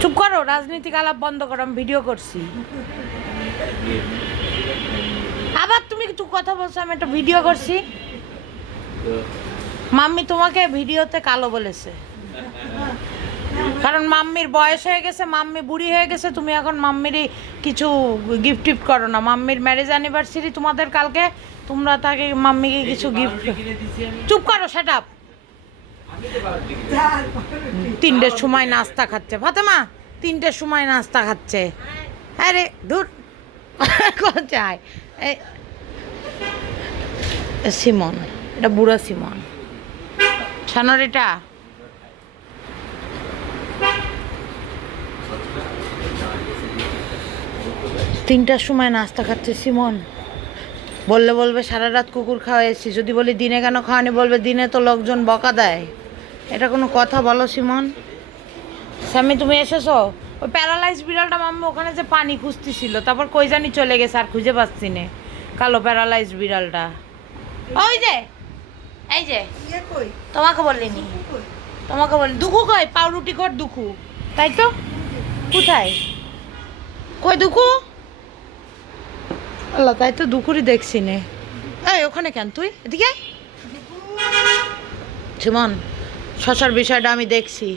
চুপ করো রাজনীতিক আলাপ বন্ধ করো আমি ভিডিও করছি। আবার তুমি একটু কথা বলছো আমি একটা ভিডিও করছি। মাম্মি তোমাকে ভিডিওতে কালো বলেছে। কারণ মাম্মির বয়স হয়ে গেছে মাম্মি বুড়ি হয়ে গেছে তুমি এখন মাম্মিরই কিছু গিফট টিফট করো না। মাম্মির ম্যারেজ অ্যানিভার্সারি তোমাদের কালকে তোমরা তাকে মাম্মিকে কিছু গিফট চুপ করো সেট আপ তিনটের সময় নাস্তা খাচ্ছে। ফাতেমা, তিনটের সময় নাস্তা খাচ্ছে। আরে দূর কোথায়? এই সিমন, এটা বুড়া সিমন। ছানোর এটা? তিনটার সময় নাস্তা খাচ্ছে সিমন। বললে বলবে সারা রাত কুকুর খাওয়াইছি, যদি বলি দিনে কেন খাওয়ানি, বলবে দিনে তো লোকজন বকা দেয়। এটা কোনো কথা বলো সিমন। স্বামী তুমি এসেছ? ওই প্যারালাইজ বিড়ালটা মাম্মা ওখানে যে পানি খুঁজতেছিল তারপর কই জানি চলে গেছে আর খুঁজে পাচ্ছি নে। কালো প্যারালাইজ বিড়ালটা। ওই যে এই যে ইয়ে কই? তোমাকে বলিনি। তোমাকে বলি দুঃখু কই? পাউরুটি কর দুঃখু। তাই তো? কোথায়? কই দুঃখু? আল্লাহ তাই তো দুপুরই দেখছি নে। এই ওখানে কেন তুই? এদিকে। সুমন শশার বিষয়টা আমি দেখছি।